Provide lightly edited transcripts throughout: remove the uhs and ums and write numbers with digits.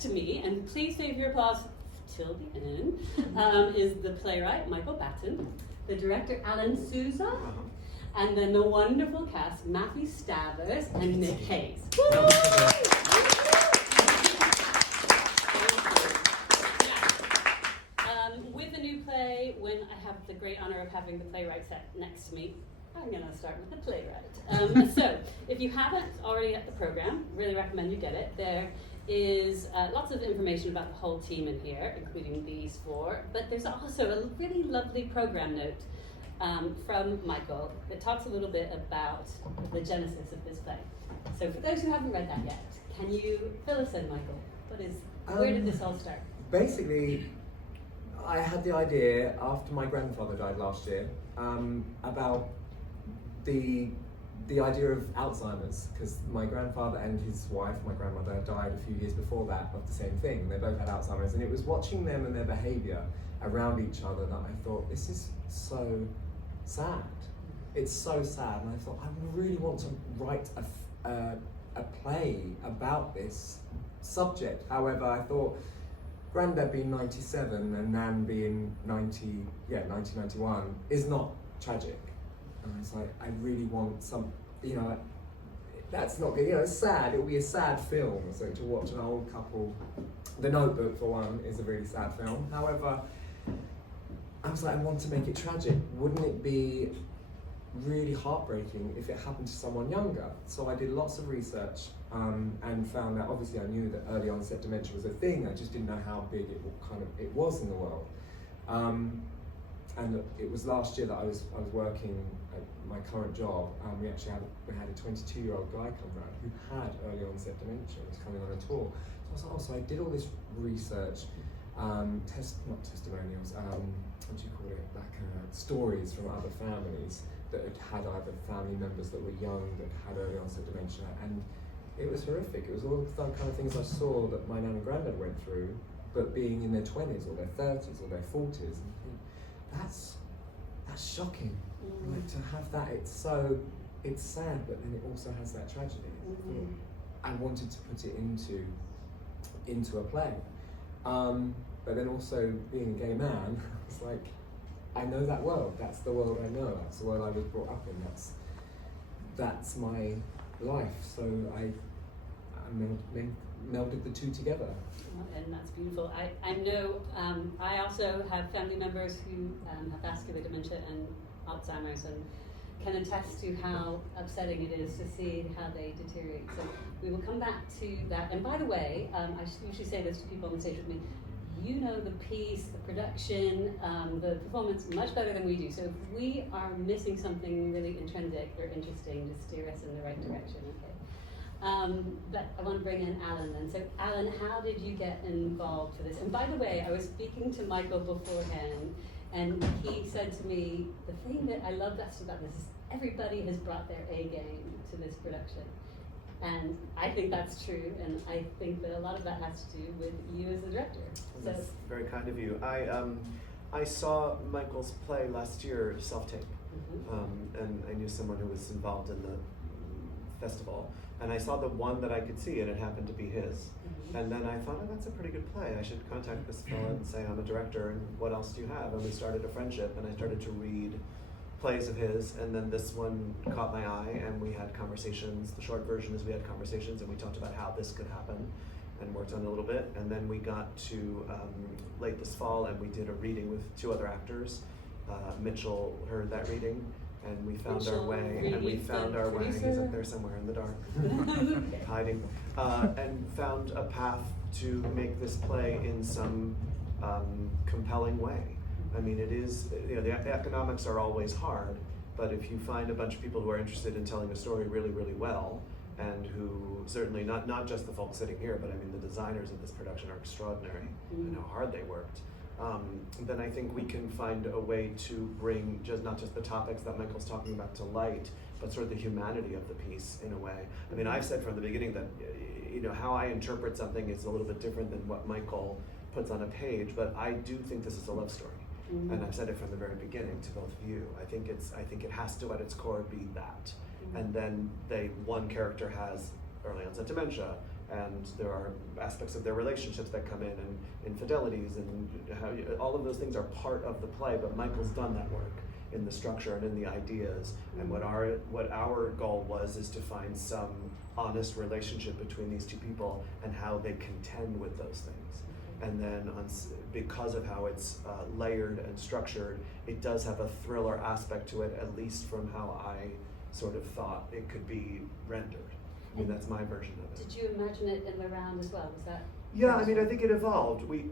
next to me, and please save your applause till the end, is the playwright, Michael Batten, the director, Alan Souza, and then the wonderful cast, Matthew Stathers and Nick Hayes. With the new play, when I have the great honor of having the playwright set next to me, I'm going to start with the playwright. So, if you haven't already got the program, really recommend you get it. There is lots of information about the whole team in here, including these four, but there's also a really lovely program note from Michael that talks a little bit about the genesis of this play. So for those who haven't read that yet, can you fill us in, Michael? Where did this all start? Basically, I had the idea after my grandfather died last year about the idea of Alzheimer's, because my grandfather and his wife, my grandmother, died a few years before that of the same thing. They both had Alzheimer's, and it was watching them and their behaviour around each other that I thought, this is so sad. It's so sad, and I thought, I really want to write a play about this subject. However, I thought, Granddad being 97 and Nan being 1991 is not tragic. And I was like, I really want some, that's not good. It's sad. It will be a sad film. So to watch an old couple, The Notebook for one, is a really sad film. However, I was like, I want to make it tragic. Wouldn't it be really heartbreaking if it happened to someone younger? So I did lots of research and found that obviously I knew that early onset dementia was a thing. I just didn't know how big it was in the world. And it was last year that I was working at my current job. We actually had a 22-year-old guy come around who had early onset dementia. He was coming on a tour. So I was like, so I did all this research, not testimonials. What do you call it? Like stories from other families that had either family members that were young that had early onset dementia, and it was horrific. It was all the kind of things I saw that my nan and granddad went through, but being in their 20s or their 30s or their 40s. And that's shocking. Like to have that, it's sad, but then it also has that tragedy. I wanted to put it into a play, but then also being a gay man, it's like, I know that world. That's the world I know. That's the world I was brought up in. That's my life. So I melded the two together. And that's beautiful. I know I also have family members who have vascular dementia and Alzheimer's, and can attest to how upsetting it is to see how they deteriorate. So we will come back to that. And by the way, I usually say this to people on the stage with me, you know the piece, the production, the performance much better than we do. So if we are missing something really intrinsic or interesting, just steer us in the right direction, okay? But I want to bring in Alan then. So Alan, how did you get involved for this? And by the way, I was speaking to Michael beforehand, and he said to me, the thing that I love best about this is everybody has brought their A game to this production. And I think that's true, and I think that a lot of that has to do with you as the director. Well, that's very kind of you. I saw Michael's play last year, Self-Tape, and I knew someone who was involved in the festival. And I saw the one that I could see, and it happened to be his. And then I thought, oh, that's a pretty good play. I should contact this fellow and say, I'm a director, and what else do you have? And we started a friendship, and I started to read plays of his, and then this one caught my eye, and we had conversations. The short version is we had conversations, and we talked about how this could happen, and worked on it a little bit. And then we got to late this fall, and we did a reading with two other actors. Mitchell heard that reading, and we found our way, he's up there somewhere in the dark, hiding, and found a path to make this play in some compelling way. I mean, it is, the economics are always hard, but if you find a bunch of people who are interested in telling a story really, really well, and who certainly, not just the folks sitting here, but I mean the designers of this production are extraordinary, and how hard they worked, then I think we can find a way to bring not just the topics that Michael's talking about to light, but sort of the humanity of the piece in a way. I mean, I've said from the beginning that, how I interpret something is a little bit different than what Michael puts on a page, but I do think this is a love story. And I've said it from the very beginning to both of you. I think it has to, at its core, be that. And then one character has early onset dementia, and there are aspects of their relationships that come in, and infidelities, and all of those things are part of the play, but Michael's done that work in the structure and in the ideas. And what our goal was is to find some honest relationship between these two people and how they contend with those things. And then because of how it's layered and structured, it does have a thriller aspect to it, at least from how I sort of thought it could be rendered. I mean, that's my version of it. Did you imagine it in the round as well? Was that? Yeah, I mean, I think it evolved. We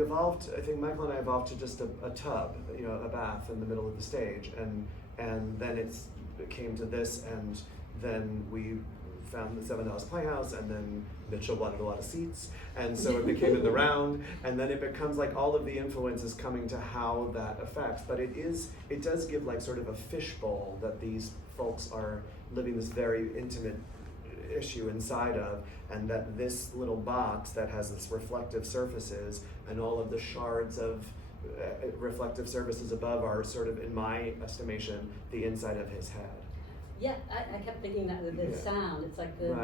evolved, I think Michael and I evolved to just a tub, a bath in the middle of the stage. And then it came to this, and then we found the Seven Dials Playhouse, and then Mitchell wanted a lot of seats, and so it became in the round, and then it becomes like all of the influences coming to how that affects. But it does give like sort of a fishbowl that these folks are living this very intimate issue inside of, and that this little box that has this reflective surfaces and all of the shards of reflective surfaces above are sort of, in my estimation, the inside of his head. Yeah, I kept thinking that with the sound, it's like the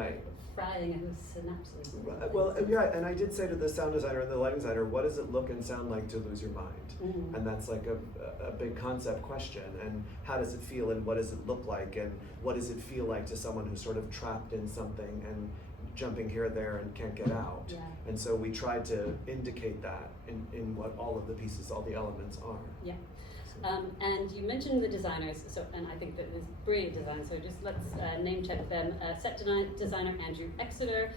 frying of the synapses. Right. Well, yeah, and I did say to the sound designer and the lighting designer, what does it look and sound like to lose your mind? Mm-hmm. And that's like a big concept question. And how does it feel, and what does it look like, and what does it feel like to someone who's sort of trapped in something and jumping here or there and can't get out? Yeah. And so we tried to indicate that in what all of the pieces, all the elements are. Yeah. And you mentioned the designers, and I think that there's brilliant designers, so just let's name check them. Set designer Andrew Exeter,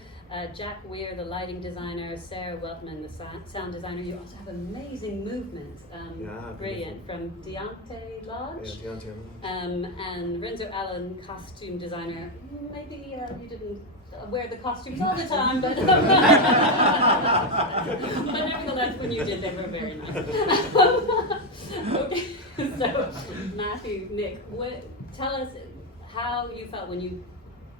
Jack Weir, the lighting designer, Sarah Weltman, the sound designer. You also have amazing movement, brilliant, from Deontay Lodge. Yeah, Deontay. And Renzo Allen, costume designer. Maybe you didn't wear the costumes all the time, but but nevertheless, when you did, they were very nice. Okay, so Matthew, Nick, tell us how you felt when you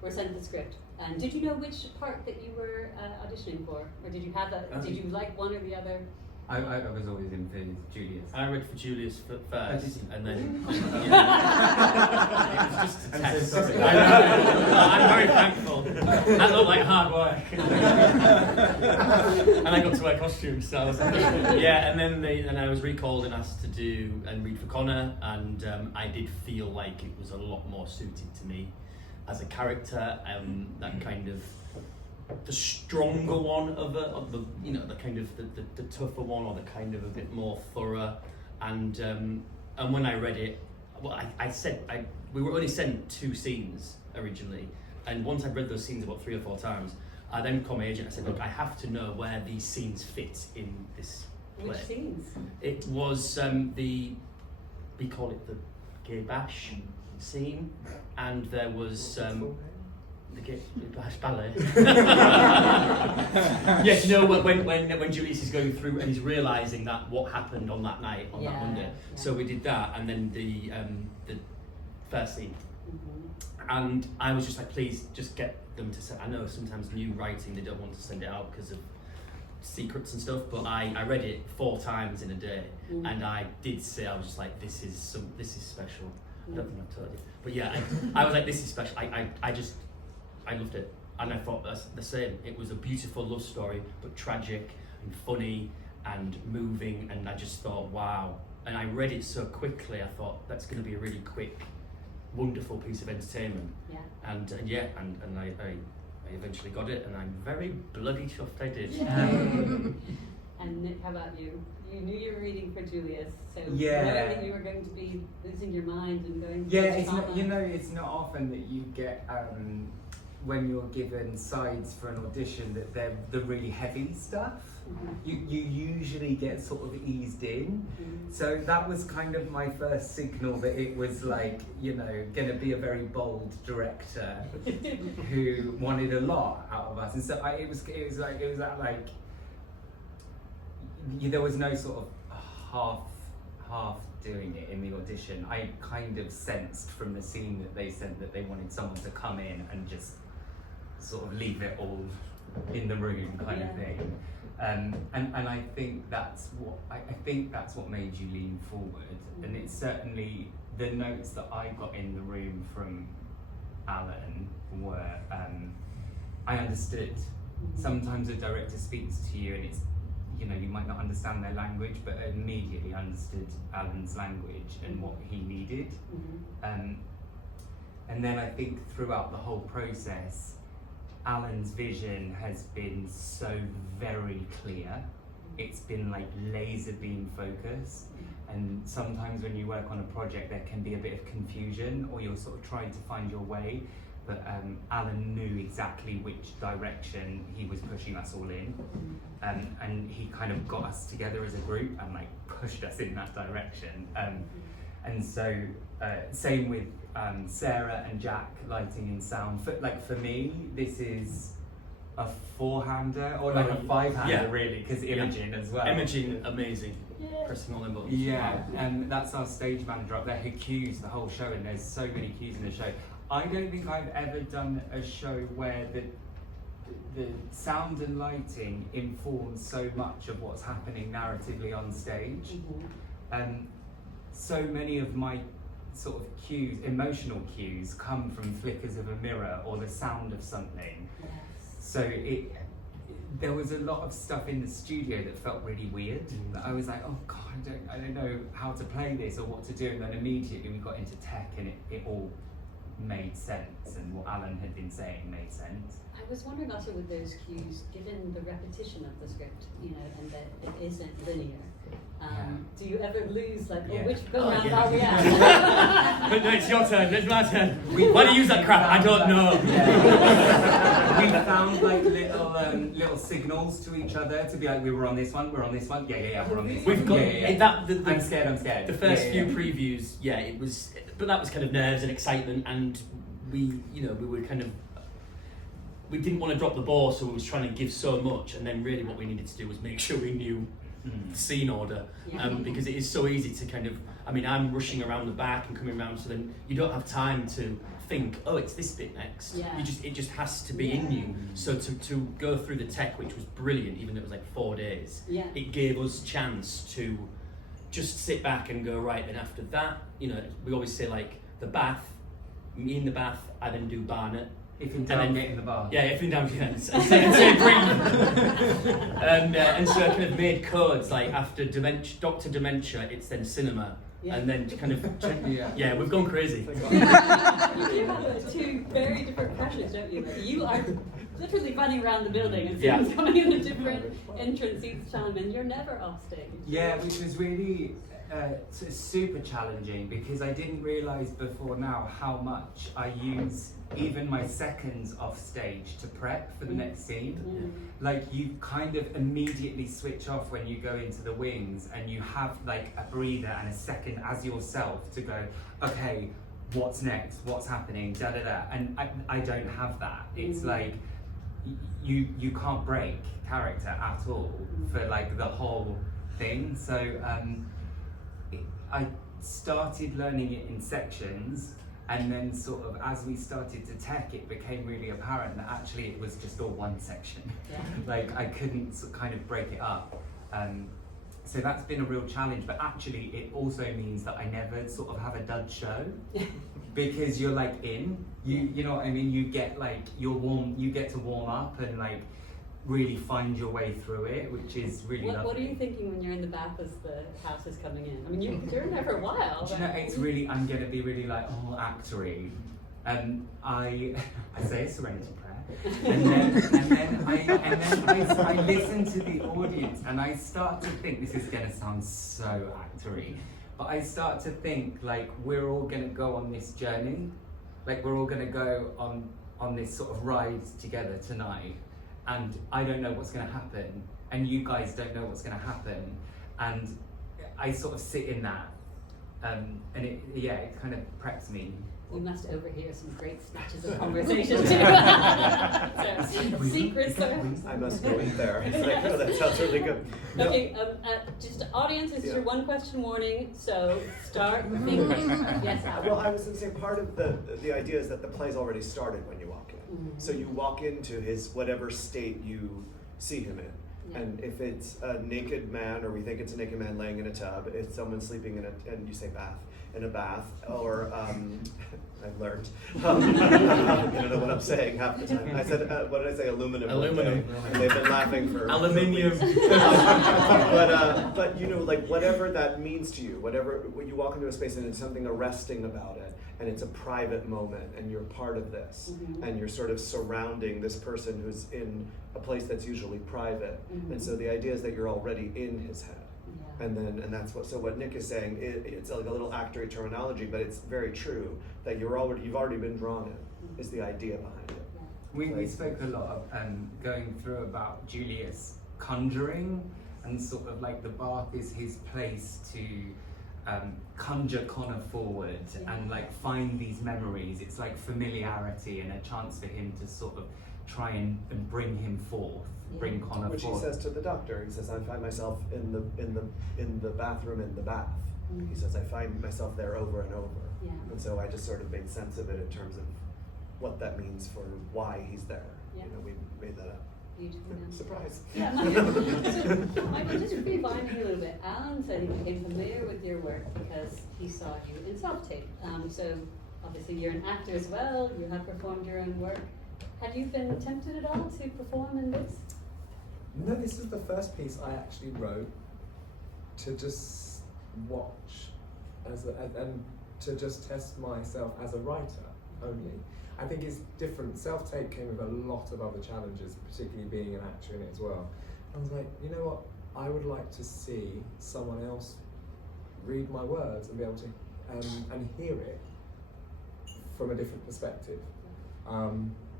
were sent the script, and did you know which part that you were auditioning for, or did you have that? Did you like one or the other? I was always in for Julius. I read for Julius first, and then it was just a I'm test. so sorry. I know. I'm very thankful. That looked like hard work, and I got to wear costumes. So yeah, and then I was recalled and asked to do and read for Connor, and I did feel like it was a lot more suited to me as a character. That kind of the stronger one of the the kind of the tougher one, or the kind of a bit more thorough. And when I read it, well, I said we were only sent 2 scenes originally, and once I'd read those scenes about 3 or 4 times, I then called my agent. I said, look, I have to know where these scenes fit in this play. Which scenes? It was we call it the gay bash scene, and there was the gay bash ballet. Yes, you know, when Julius is going through and he's realising that what happened on that night, on that Monday. Yeah. So we did that, and then the first scene. Mm-hmm. And I was just like, please, just get them to send. I know sometimes new writing, they don't want to send it out because of secrets and stuff, but I read it 4 times in a day, and I did say, I was just like, this is special. I don't think I've told you, but yeah, I was like, this is special. I loved it, and I thought that's the same. It was a beautiful love story, but tragic and funny and moving, and I just thought, wow. And I read it so quickly, I thought that's going to be a really quick, wonderful piece of entertainment. Yeah. And I eventually got it, and I'm very bloody chuffed I did. And Nick, how about you? You knew you were reading for Julius, so Yeah. knowing that you were going to be losing your mind and going Yeah, to it's trauma. not, it's not often that you get when you're given sides for an audition that they're the really heavy stuff. Mm-hmm. You usually get sort of eased in. Mm-hmm. So that was kind of my first signal that it was like, going to be a very bold director who wanted a lot out of us. And so it was there was no sort of half doing it in the audition. I kind of sensed from the scene that they sent that they wanted someone to come in and just sort of leave it all in the room kind of thing. And I think that's what made you lean forward. And it's certainly the notes that I got in the room from Alan were I understood. Sometimes a director speaks to you and it's, you know, you might not understand their language, but I immediately understood Alan's language and what he needed. And then I think throughout the whole process, Alan's vision has been so very clear. It's been like laser beam focused. And sometimes when you work on a project, there can be a bit of confusion, or you're sort of trying to find your way. But Alan knew exactly which direction he was pushing us all in, and he kind of got us together as a group and like pushed us in that direction. And so same with Sarah and Jack, lighting and sound. For me, this is a four-hander or like a five-hander really, because Imogen as well. Imogen, amazing. Personal emotion. Yeah, and that's our stage manager up there who cues the whole show, and there's so many cues in the show. I don't think I've ever done a show where the sound and lighting informs so much of what's happening narratively on stage. So many of my sort of cues, emotional cues, come from flickers of a mirror or the sound of something. So there was a lot of stuff in the studio that felt really weird. That I was like, oh God, I don't know how to play this or what to do. And then immediately we got into tech and it all made sense, and what Alan had been saying made sense. I was wondering also with those cues, given the repetition of the script, you know, and that it isn't linear, do you ever lose, like, which go-round are we at? No, it's your turn, it's my turn. Why do you use that crap? I don't know. We found like little signals to each other to be like, we were on this one, we're on this one, yeah, we're on this one. We've got I'm scared. The first few previews, it was, but that was kind of nerves and excitement, and we were kind of, we didn't want to drop the ball, so we was trying to give so much, and then really what we needed to do was make sure we knew the scene order, because it is so easy to kind of, I mean, I'm rushing around the back and coming around, so then you don't have time to think, oh, it's this bit next. It just has to be in you. So to go through the tech, which was brilliant, even though it was like 4 days, it gave us chance to just sit back and go, right, then after that, you know, we always say like the bath, me in the bath, I then do Barnet. If in doubt, get in the bar. Yeah, if in doubt, and say breathe. And so I kind of made codes, like after Dr. Dementia, it's then cinema. And then kind of, we've gone crazy. You do have two very different pressures, don't you? You are literally running around the building and someone's coming in a different entrance each time, and you're never off stage. Yeah, which was really super challenging, because I didn't realise before now how much I use even my seconds off stage to prep for the next scene. Like, you kind of immediately switch off when you go into the wings, and you have like a breather and a second as yourself to go, okay, what's next, what's happening, da da da. And I don't have that. It's like you can't break character at all for like the whole thing. So I started learning it in sections, and then sort of as we started to tech, it became really apparent that actually it was just all one section. Like, I couldn't kind of break it up. So that's been a real challenge, but actually it also means that I never sort of have a dud show, because you're like you know what I mean? You get like, you get to warm up and like really find your way through it, which is really lovely. What are you thinking when you're in the bath as the house is coming in? I mean, you're in there for a while. Do you know, it's really, I'm going to be really like, actory. I say a serenity prayer, and then I listen to the audience, and I start to think, this is going to sound so actory, but I start to think like, we're all going to go on this journey, like we're all going to go on this sort of ride together tonight. And I don't know what's going to happen, and you guys don't know what's going to happen, and I sort of sit in that, and it kind of preps me. You must overhear some great snatches of conversation too. Secrets. I must go in there. It's like, oh, that sounds really good. Okay, just audience, this is your one question warning, so start thinking. Yes, Alan. Well, I was going to say, part of the idea is that the play's already started when you walk in. So you walk into his whatever state you see him in. And if it's a naked man, or we think it's a naked man laying in a tub, if someone's sleeping in and you say bath, in a bath, or I've learned. I don't know what I'm saying half the time. I said, what did I say? Aluminum. Aluminum. And they've been laughing for Aluminium. For weeks. But you know, like whatever that means to you, whatever, when you walk into a space and there's something arresting about it, and it's a private moment, and you're part of this, and you're sort of surrounding this person who's in a place that's usually private, and so the idea is that you're already in his head. And that's what Nick is saying. It's like a little actory terminology, but it's very true that you've already been drawn in. Is the idea behind it. We spoke a lot going through about Julius conjuring, and sort of like the bath is his place to conjure Connor forward and like find these memories. It's like familiarity and a chance for him to sort of try and bring him forth, bring Connor Which forth. he says to the doctor. He says, I find myself in the bathroom in the bath. He says, I find myself there over and over. Yeah. And so I just sort of made sense of it in terms of what that means for why he's there. Yeah. You know, we made that up. Beautiful. Surprise. Yeah, so, Michael, just rewinding a little bit, Alan said he became familiar with your work because he saw you in self-tape. So obviously you're an actor as well, you have performed your own work. Had you been tempted at all to perform in this? No, this is the first piece I actually wrote to just watch and to just test myself as a writer only. I think it's different. Self-tape came with a lot of other challenges, particularly being an actor in it as well. I was like, you know what? I would like to see someone else read my words and be able to and hear it from a different perspective.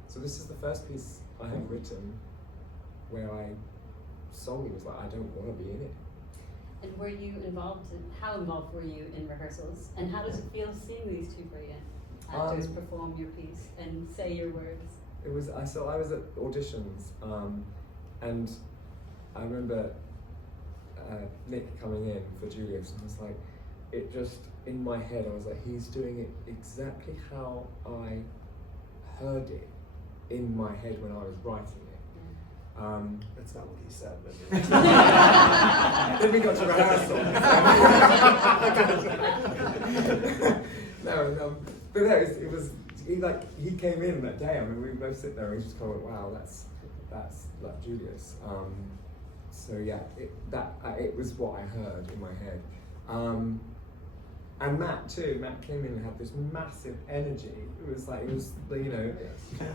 So this is the first piece I have written where I solely was like, I don't want to be in it. And were you involved, how involved were you in rehearsals? And how does it feel seeing these two brilliant actors perform your piece and say your words? I was at auditions, and I remember Nick coming in for Julius, and I was like, it just, in my head, I was like, he's doing it exactly how I heard it in my head when I was writing it. That's not what he said, but Then we got to rehearsal. No, but no, it was he came in that day. I mean, we both sit there and we just kind of went, wow, that's like Julius. So yeah, it was what I heard in my head. And Matt too. Matt came in and had this massive energy. It was like, you know,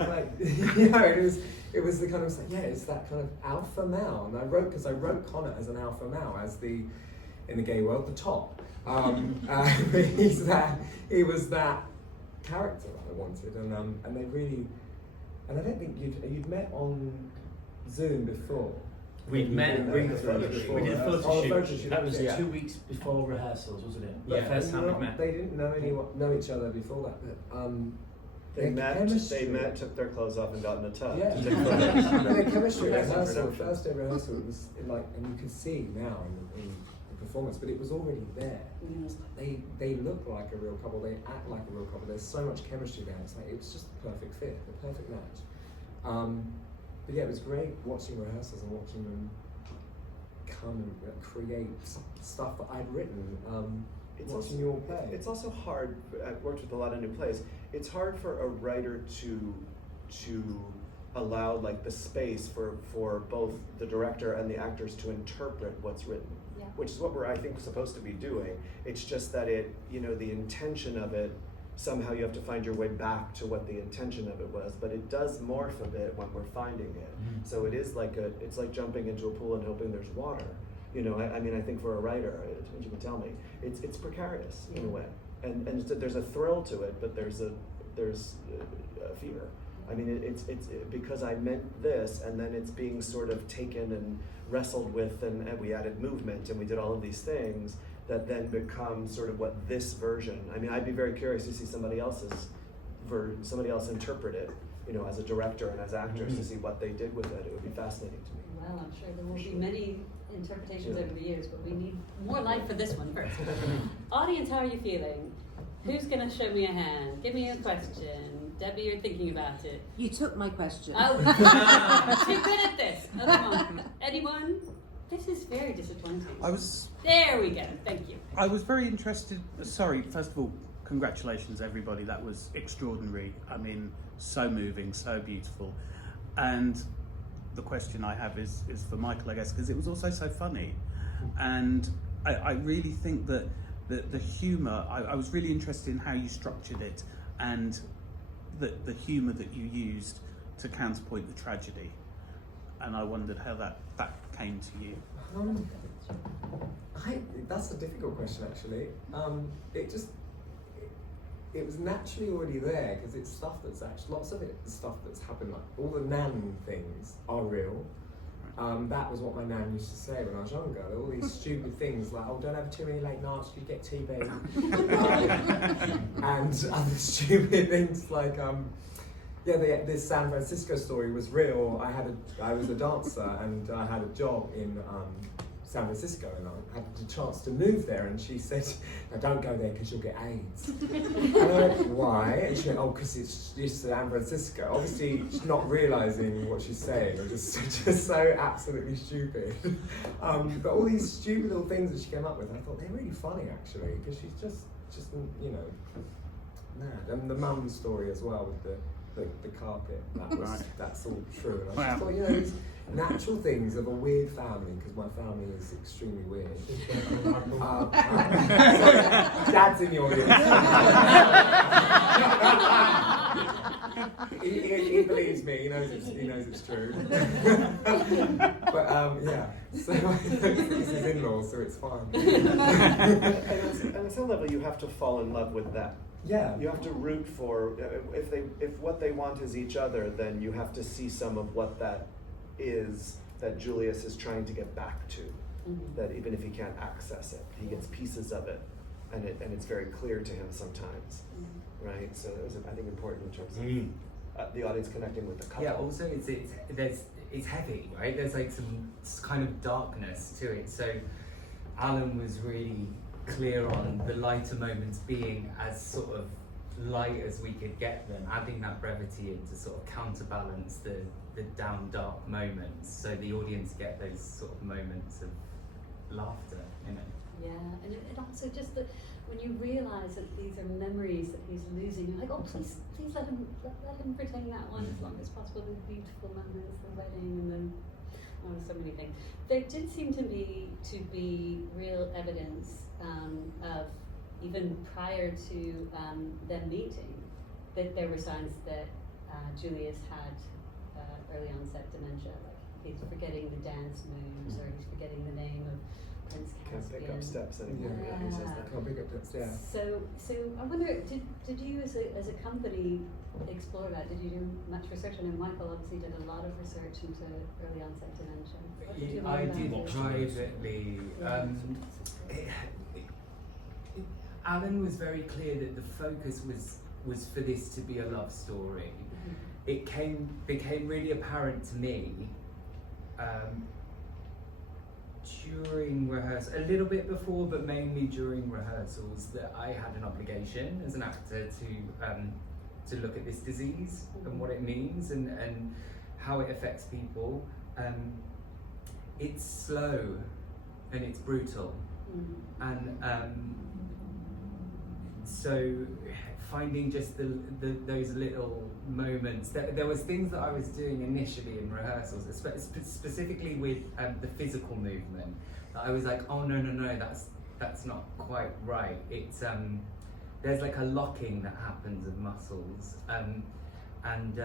like, you know, it was the kind of, like, yeah, it's that kind of alpha male. And I wrote Connor as an alpha male, as in the gay world, the top. He was that character I wanted, and they really, and I don't think you'd met on Zoom before. We'd met. We did a photo shoot. That was Yeah. 2 weeks before rehearsals, wasn't it? But Yeah, first time we met. They didn't know each other before that, but they their met, chemistry- took their clothes off and got in a tub. Yeah, to take photos. their chemistry Yes, rehearsal, production. first day rehearsal, it was like, and you can see now in the performance, but it was already there. It was like they look like a real couple, they act like a real couple. There's so much chemistry there. It's like it's just the perfect fit, the perfect match. But yeah, it was great watching rehearsals and watching them come and create stuff that I'd written. Watching you all play. It's also hard. I've worked with a lot of new plays. It's hard for a writer to allow like the space for both the director and the actors to interpret what's written, which is what we're, I think, supposed to be doing. It's just that the intention of it, somehow you have to find your way back to what the intention of it was, but it does morph a bit when we're finding it. So it is like it's like jumping into a pool and hoping there's water. You know, I mean, I think for a writer, as you can tell me, it's precarious in a way, and there's a thrill to it, but there's a fear. I mean, it's because I meant this, and then it's being sort of taken and wrestled with, and we added movement, and we did all of these things that then become sort of what this version. I mean, I'd be very curious to see somebody else interpret it, you know, as a director and as actors, to see what they did with it. It would be fascinating to me. Well, I'm sure there will be many interpretations over the years, but we need more light for this one first. Audience, how are you feeling? Who's going to show me a hand? Give me a question. Debbie, you're thinking about it. You took my question. Oh, too good at this. Oh, come on. Anyone? This is very disappointing. There we go. Thank you. I was very interested. Sorry, first of all, congratulations, everybody. That was extraordinary. I mean, so moving, so beautiful. And the question I have is for Michael, I guess, because it was also so funny. And I really think that the humour, I was really interested in how you structured it and the humour that you used to counterpoint the tragedy. And I wondered how that came to you. That's a difficult question, actually. It was naturally already there because it's stuff that's actually, lots of it is stuff that's happened. Like all the nan things are real. That was what my nan used to say when I was younger. All these stupid things like, oh, don't have too many late nights, you get TB. And other stupid things like, this San Francisco story was real. I was a dancer and I had a job in San Francisco and I had the chance to move there, and she said, no, don't go there because you'll get AIDS. And I went, why? And she went, oh, because it's just San Francisco. Obviously, she's not realising what she's saying, or just so absolutely stupid. But all these stupid little things that she came up with, I thought they're really funny actually, because she's just mad. And the mum story as well with the carpet, that's all true. And I just thought, these natural things of a weird family, because my family is extremely weird. Dad's in the audience. he believes me. He knows it's true. But so he's his in-laws, so it's fine. And at some level, you have to fall in love with that. Yeah. You have to root for, if what they want is each other, then you have to see some of what that is that Julius is trying to get back to. Mm-hmm. That even if he can't access it, he gets pieces of it, and it's very clear to him sometimes, right? So it was, I think, important in terms of the audience connecting with the couple. Yeah. Also, it's heavy, right? There's like some kind of darkness to it. So Alan was really clear on the lighter moments being as sort of light as we could get them, adding that brevity in to sort of counterbalance the down dark moments, so the audience get those sort of moments of laughter, Yeah, and it also just that when you realise that these are memories that he's losing, you're like, oh, please let him retain that one as long as possible. The beautiful memories, the wedding, and then so many things. There did seem to me to be real evidence of, even prior to them meeting, that there were signs that Julius had early onset dementia. Like he's forgetting the dance moves, or he's forgetting the name of Prince Caspian. Can't pick up steps anymore. Yeah. He says that. Can't pick up steps. Yeah. So I wonder, did you as a company explore that? Did you do much research? I know Michael obviously did a lot of research into early onset dementia. What did you learn I about did it? privately. Alan was very clear that the focus was for this to be a love story. It became really apparent to me during rehearsal, a little bit before, but mainly during rehearsals, that I had an obligation as an actor to look at this disease and what it means and how it affects people. It's slow and it's brutal, and so finding just those little moments. There was things that I was doing initially in rehearsals, specifically with the physical movement, that I was like, oh no, that's not quite right. It's there's like a locking that happens of muscles, and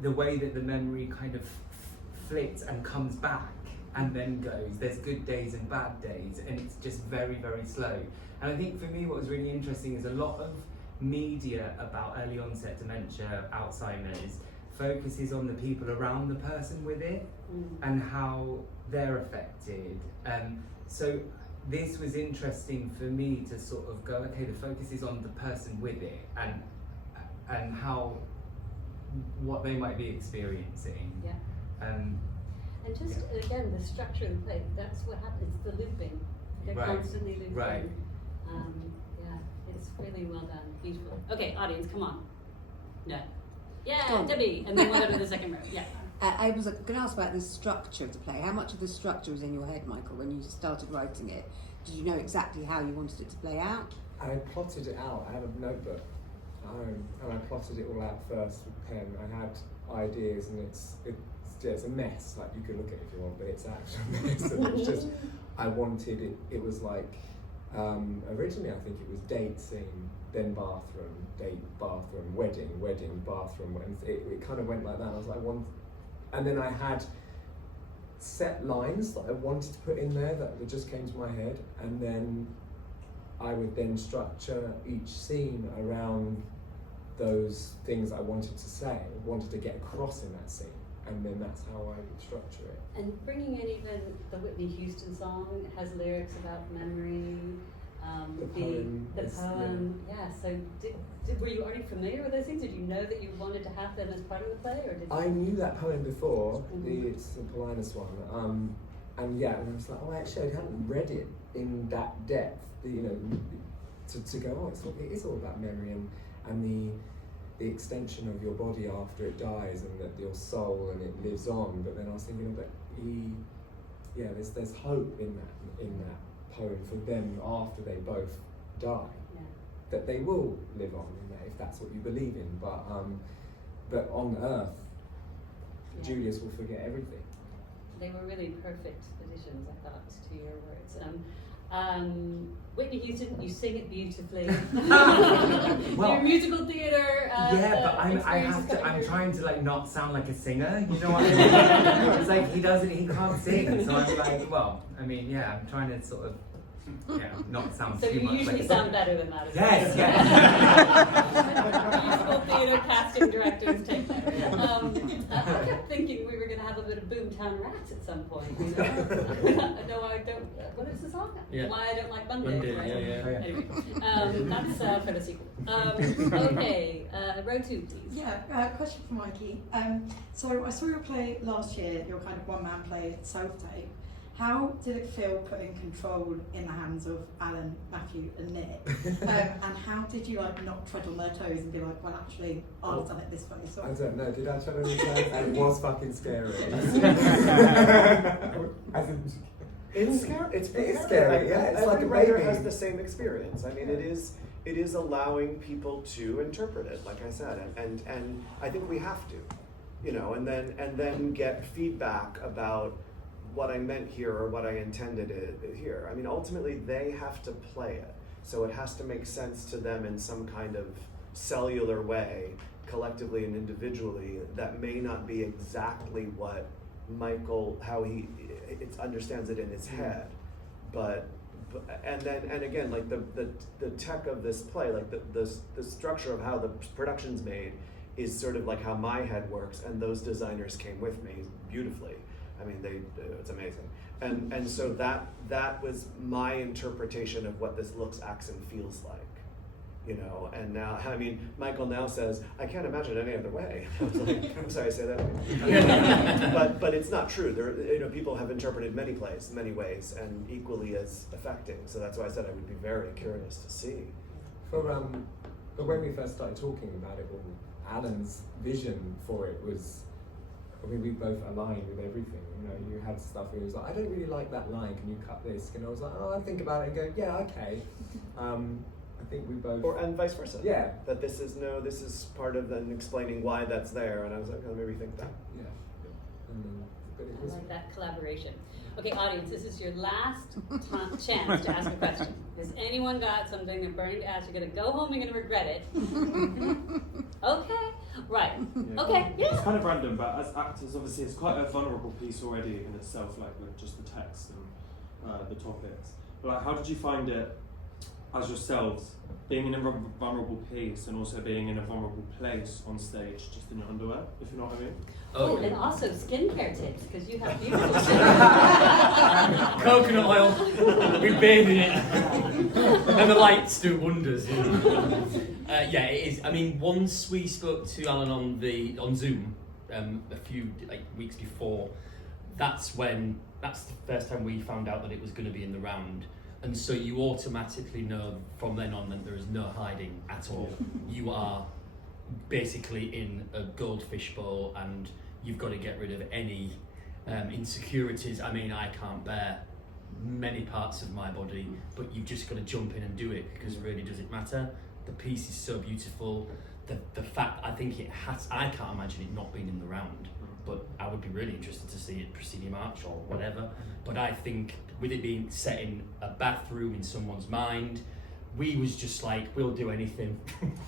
the way that the memory kind of flicks and comes back and then goes. There's good days and bad days, and it's just very, very slow. And I think for me what was really interesting is a lot of media about early onset dementia, Alzheimer's, focuses on the people around the person with it and how they're affected. So this was interesting for me to sort of go, okay, the focus is on the person with it and how, what they might be experiencing. Yeah. And just again, the structure of the play, that's what happens, the looping. They're constantly looping. Right. Yeah, it's really well done, beautiful. Okay, audience, come on. No. Yeah, Debbie, and then we'll go to the second row. Yeah. I was going to ask about the structure of the play. How much of the structure was in your head, Michael, when you started writing it? Did you know exactly how you wanted it to play out? I plotted it out. I had a notebook at home, and I plotted it all out first with pen. I had ideas, and it's a mess. Like, you could look at it if you want, but it's actually a mess. And it's just, I wanted it. It was like originally I think it was date scene, then bathroom, date, bathroom, wedding, wedding, bathroom, and it kind of went like that. I was like, and then I had set lines that I wanted to put in there that just came to my head, and then I would then structure each scene around those things I wanted to say, wanted to get across in that scene, and then that's how I would structure it. And bringing in even the Whitney Houston song has lyrics about memory. The poem, yeah. So, were you already familiar with those things? Did you know that you wanted to have them as part of the play, or did you? I knew that poem before, it's the Paulinus one, and yeah, and I was like, oh, actually, I hadn't read it in that depth, you know, to go, oh, it is all about memory and the extension of your body after it dies, and that your soul and it lives on. But then I was thinking, but there's hope in that poem for them after they both die, that they will live on in that, if that's what you believe in. But on Earth, Julius will forget everything. They were really perfect additions, I thought, to your words. Whitney Houston, you sing it beautifully. Your musical theatre. But I'm trying to like not sound like a singer. You know what I mean? It's like he can't sing. So I'm like, I'm trying to sort of, not sound so too much like. So you usually sound better than that. Yes. Musical theatre casting directors take that. I kept thinking we were going to have a bit of Boomtown Rats at some point. You know? No, I don't. What is the song? Yeah. Why I Don't Like Monday. Monday, yeah. Anyway, that's for the sequel. Okay, row 2, please. Yeah, question for Mikey. So I saw your play last year, your kind of one-man play, Self-Tape. How did it feel putting control in the hands of Alan, Matthew and Nick? And how did you not tread on their toes and be like, well actually, I've done it this way? So I don't know, did I tread on their toes? And it was fucking scary. It's scary, yeah. It's like a writer baby. has the same experience. I mean, it is allowing people to interpret it, like I said, and I think we have to, you know, and then get feedback about what I meant here or what I intended here. I mean, ultimately they have to play it, so it has to make sense to them in some kind of cellular way, collectively and individually, that may not be exactly what Michael, how he understands it in his head, but again, like the tech of this play, like the structure of how the production's made is sort of like how my head works, and those designers came with me beautifully. I mean, it's amazing, and so that was my interpretation of what this looks, acts, and feels like, you know. And now, I mean, Michael now says, I can't imagine any other way. I was like, I'm sorry I say that, but it's not true. There, you know, people have interpreted many plays, many ways, and equally as affecting. So that's why I said I would be very curious to see. But when we first started talking about it, Alan's vision for it was, I mean, we both aligned with everything. You know, you had stuff where he was like, I don't really like that line, can you cut this? And I was like, oh, I'll think about it and go, yeah, okay. I think we both... And vice versa. Yeah. That this is part of then explaining why that's there, and I was like, oh, maybe think that. Yeah. But it I was... like that collaboration. Okay, audience, this is your last chance to ask a question. Has anyone got something they're burning to ask? You're going to go home, you're going to regret it. Okay, right. Yeah. Okay, yeah. It's kind of random, but as actors, obviously, it's quite a vulnerable piece already in itself, like with just the text and the topics. But like, how did you find it as yourselves, being in a vulnerable piece and also being in a vulnerable place on stage, just in your underwear, if you know what I mean? Oh, and also skincare tips, because you have beautiful skin. Coconut oil, we bathe in it, and the lights do wonders. You know? Yeah, it is. I mean, once we spoke to Alan on Zoom a few weeks before, that's the first time we found out that it was going to be in the round. And so you automatically know from then on that there is no hiding at all. You are basically in a goldfish bowl, and you've got to get rid of any insecurities. I mean, I can't bear many parts of my body, but you've just got to jump in and do it, because really does it matter? The piece is so beautiful. The fact, I think it has, I can't imagine it not being in the round, but I would be really interested to see it proscenium March or whatever. But I think with it being set in a bathroom in someone's mind, we was just like, we'll do anything.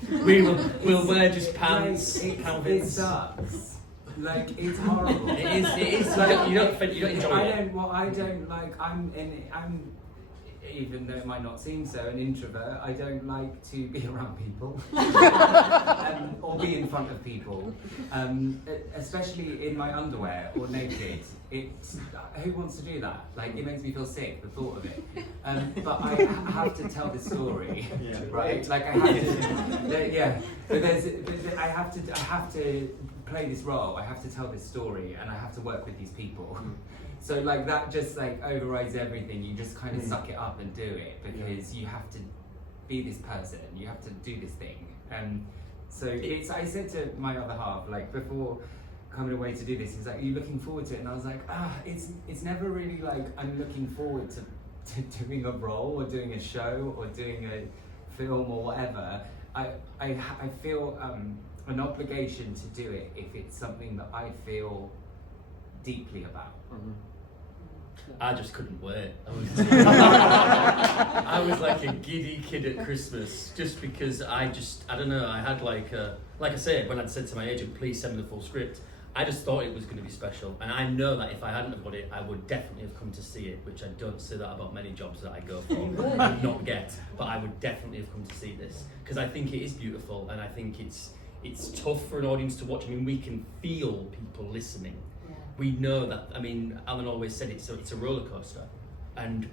we'll wear just pants, It sucks. Like, it's horrible. It is. You don't enjoy it. I don't like. I'm even though it might not seem so, an introvert. I don't like to be around people or be in front of people, especially in my underwear or naked. It's who wants to do that? Like, it makes me feel sick, the thought of it. But I have to tell this story, right? Like, I have to, yeah. But I have to play this role. I have to tell this story, and I have to work with these people. So like that just like overrides everything. You just kind of suck it up and do it, because you have to be this person. You have to do this thing. So it's. I said to my other half, like before coming away to do this, he's like, "Are you looking forward to it?" And I was like, it's never really like I'm looking forward to doing a role or doing a show or doing a film or whatever. I feel an obligation to do it if it's something that I feel deeply about. I just couldn't wait. I was like a giddy kid at Christmas, just because I don't know, I had like I said, when I'd said to my agent, please send me the full script, I just thought it was going to be special. And I know that if I hadn't have got it, I would definitely have come to see it, which I don't say that about many jobs that I go for and not get, but I would definitely have come to see this, because I think it is beautiful, and I think it's tough for an audience to watch. I mean, we can feel people listening. We know that, I mean, Alan always said it's a roller coaster, and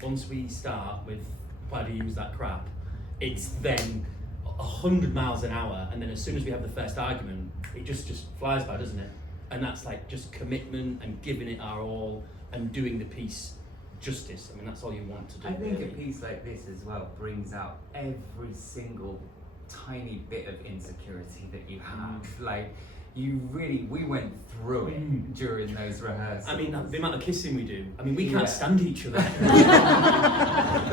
once we start with why do you use that crap, it's then 100 miles an hour, and then as soon as we have the first argument, it just flies by, doesn't it? And that's like just commitment and giving it our all and doing the piece justice. I mean, that's all you want to do. I think a piece like this as well brings out every single tiny bit of insecurity that you have. Like, we went through it during those rehearsals. I mean, the amount of kissing we do. I mean, we can't stand each other.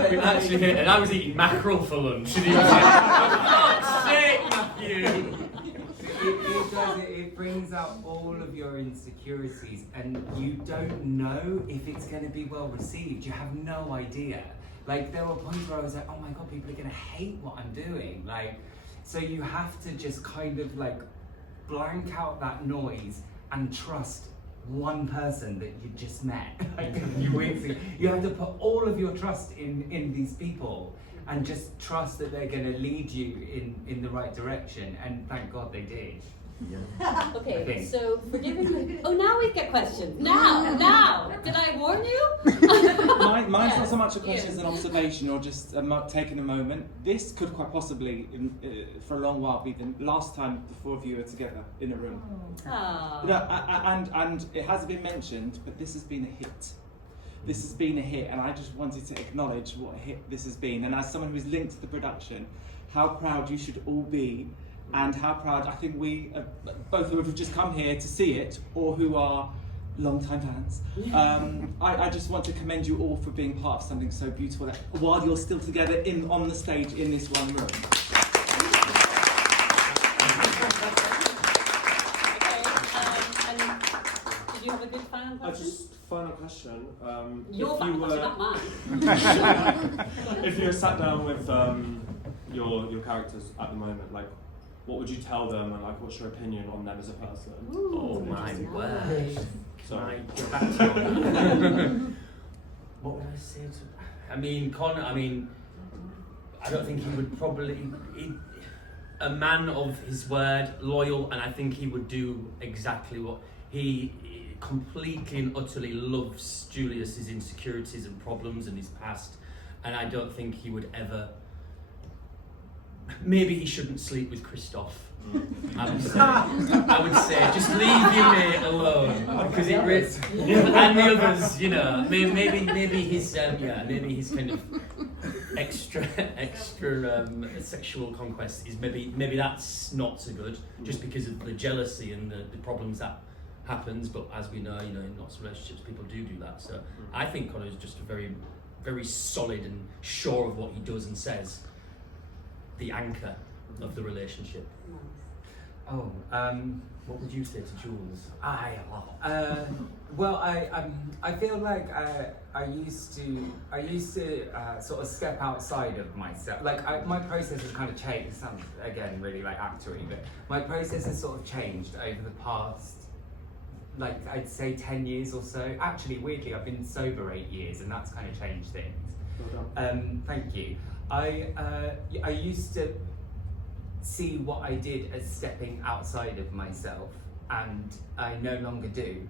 We actually, and I was eating mackerel for lunch, and he was like, "For fuck's sake, Matthew!" It brings out all of your insecurities, and you don't know if it's going to be well received. You have no idea. Like, there were points where I was like, oh my god, people are going to hate what I'm doing. Like, so you have to just kind of like blank out that noise and trust one person that you just met like a few weeks ago. You have to put all of your trust in these people and just trust that they're going to lead you in the right direction, and thank God they did. Yeah. Okay, so forgiving me. Oh, now we get questions. Now! Did I warn you? Mine's not so much a question as an observation or just taking a moment. This could quite possibly, for a long while, be the last time the four of you are together in a room. And it hasn't been mentioned, but this has been a hit. This has been a hit, and I just wanted to acknowledge what a hit this has been. And as someone who's linked to the production, how proud you should all be, and how proud I think we, both who have just come here to see it, or who are long-time fans, I just want to commend you all for being part of something so beautiful that, while you're still together on the stage in this one room. Did you have a good fan question? Just final question. Your fan question, not mine. If you were sat down with your characters at the moment, like, what would you tell them, and like, what's your opinion on them as a person? Oh my word! Sorry. What would I say to? I mean, Connor. I mean, I don't think he would probably. A man of his word, loyal, and I think he would do exactly what he completely and utterly loves Julius's insecurities and problems and his past, and I don't think he would ever. Maybe he shouldn't sleep with Christoph. I would say just leave your mate alone, because it risks. And the others, you know, maybe his kind of extra sexual conquest is maybe that's not so good, just because of the jealousy and the problems that happens, but as we know, in lots of relationships, people do that. So I think Connor is just a very, very solid and sure of what he does and says, the anchor of the relationship. Oh, What would you say to Jules? well, I feel like I used to sort of step outside of myself. Like my process has kind of changed. It sounds again really like actory, but my process has sort of changed over the past, like I'd say 10 years or so. Actually, weirdly, I've been sober 8 years, and that's kind of changed things. Thank you. I used to see what I did as stepping outside of myself, and I no longer do.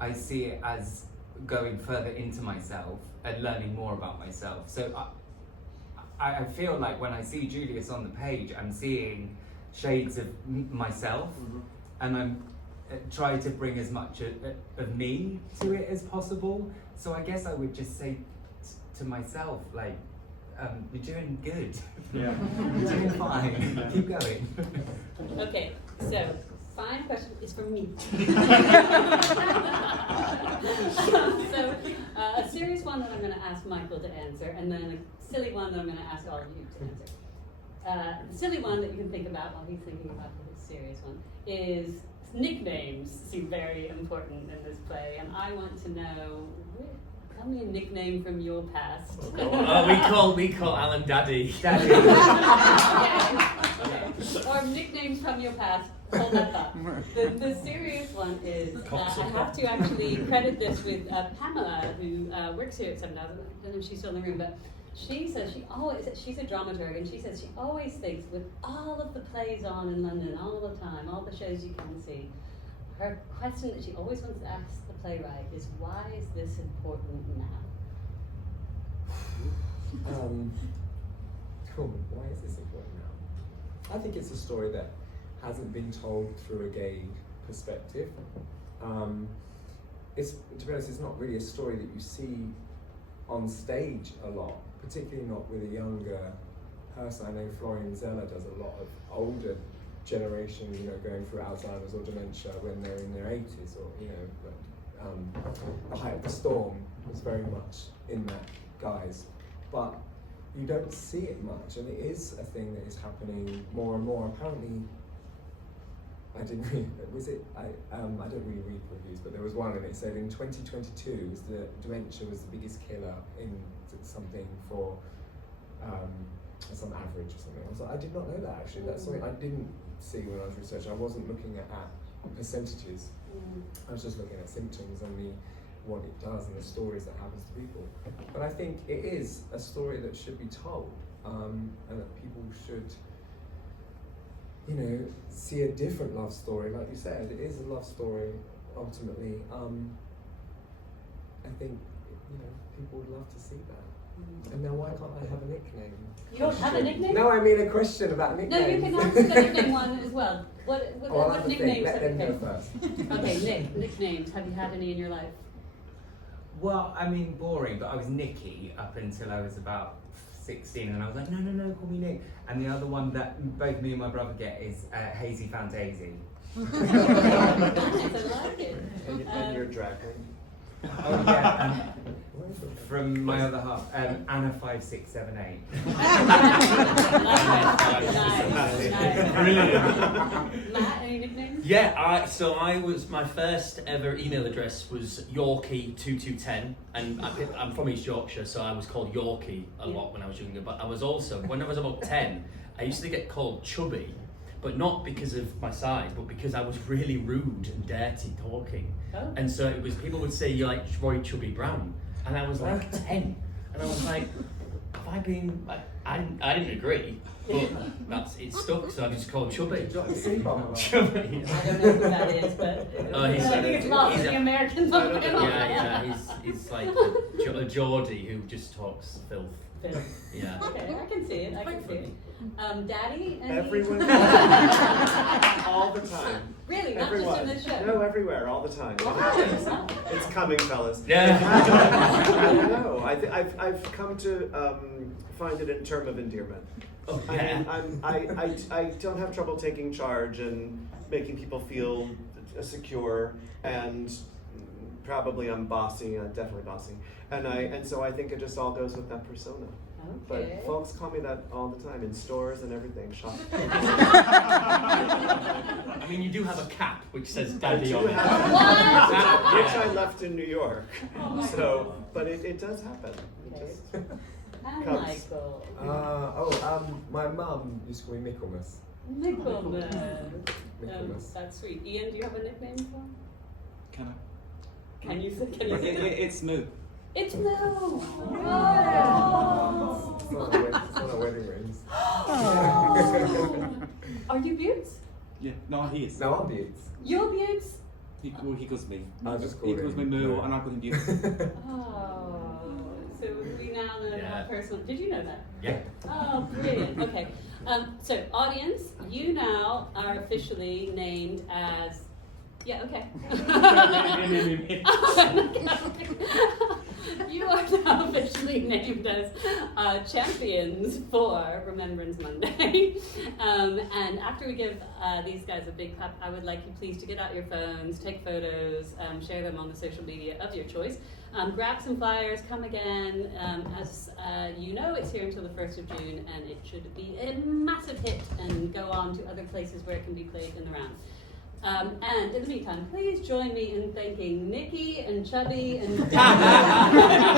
I see it as going further into myself and learning more about myself. So I feel like when I see Julius on the page, I'm seeing shades of myself, and I'm trying to bring as much of me to it as possible. So I guess I would just say to myself, like, you're doing good. Yeah. You're doing fine. Keep going. Okay, so fine question is for me. So a serious one that I'm going to ask Michael to answer, and then a silly one that I'm going to ask all of you to answer. The silly one that you can think about while he's thinking about the serious one is nicknames seem very important in this play, and I want to know, tell me a nickname from your past. We call Alan Daddy. Daddy. Okay. Or nicknames from your past. Hold that thought. The serious one is, I have to actually credit this with Pamela, who works here at Seven Dials. I don't know if she's still in the room, but she says she's a dramaturg, and she says she always thinks, with all of the plays on in London all the time, all the shows you can see, her question that she always wants to ask the playwright is, why is this important now? Cool. Why is this important now? I think it's a story that hasn't been told through a gay perspective. To be honest, it's not really a story that you see on stage a lot, particularly not with a younger person. I know Florian Zeller does a lot of older generation, going through Alzheimer's or dementia when they're in their 80s, or The Height of the Storm was very much in that guise. But you don't see it much, and it is a thing that is happening more and more. Apparently, I don't really read reviews, but there was one, and it said in 2022 dementia was the biggest killer in something for some average or something. I was like, I did not know that actually. That's something I didn't see when I was researching. I wasn't looking at percentages. I was just looking at symptoms and what it does and the stories that happens to people. But I think it is a story that should be told, and that people should, see a different love story. Like you said, it is a love story ultimately. I think people would love to see that. And now, why can't I have a nickname? You don't have a nickname? No, I mean a question about nicknames. No, you can answer the nickname one as well. What nicknames Let have them you go had? first. Okay, nicknames. Have you had any in your life? Well, I mean, boring, but I was Nicky up until I was about 16, and I was like, no, call me Nick. And the other one that both me and my brother get is Hazy Found Daisy. I like it. And your drag name? Oh yeah, from my other half, Anna 5678. Matt, any nicknames? Yeah, my first ever email address was Yorkie2210, and I'm from East Yorkshire, so I was called Yorkie a lot when I was younger. But I was also, when I was about 10, I used to get called Chubby, but not because of my size, but because I was really rude and dirty talking. Oh. And so it was, people would say, you're like Roy Chubby Brown, and I was like 10, and I was like, have I been, I didn't agree, but it stuck, so I just called Chubby. Chubby. I don't know who that is, but I think it's lost in the American public. Yeah, he's like a Geordie who just talks filth. Yeah. Okay, I can see it. Daddy? Everyone. All the time. Really? Everyone. Not just in this show? No, everywhere, all the time. Wow. It's coming, fellas. Yeah. I don't know. I've come to find it in term of endearment. Oh, yeah. I don't have trouble taking charge and making people feel secure, and probably I'm bossy, definitely bossy, and so I think it just all goes with that persona. Okay. But folks call me that all the time in stores and everything. Shop. I mean, you do have a cap which says "Daddy" on it. which I left in New York. So, but it does happen. It just And comes. Michael. My mum used to call me Michaelmas. Nicholas. Nicholas. That's sweet. Ian, do you have a nickname for him? Can I? Can you say it? It's Moo. It's Moo! It's not a wedding rings. Are you Butts? Yeah, no, he is. No, I'm Butts. You're Butts? He calls me. I just He call calls me him Moo, Moo. and I call him Butts. Oh, so we now know Yeah. how personal. Did you know that? Yeah. Oh, brilliant. Okay. So, audience, you now are officially named as. Yeah, okay. You are now officially named as champions for Remembrance Monday. And after we give these guys a big clap, I would like you please to get out your phones, take photos, share them on the social media of your choice. Grab some flyers, come again. As you know, it's here until the 1st of June, and it should be a massive hit and go on to other places where it can be played in the round. And in the meantime, please join me in thanking Nikki and Chubby and Dan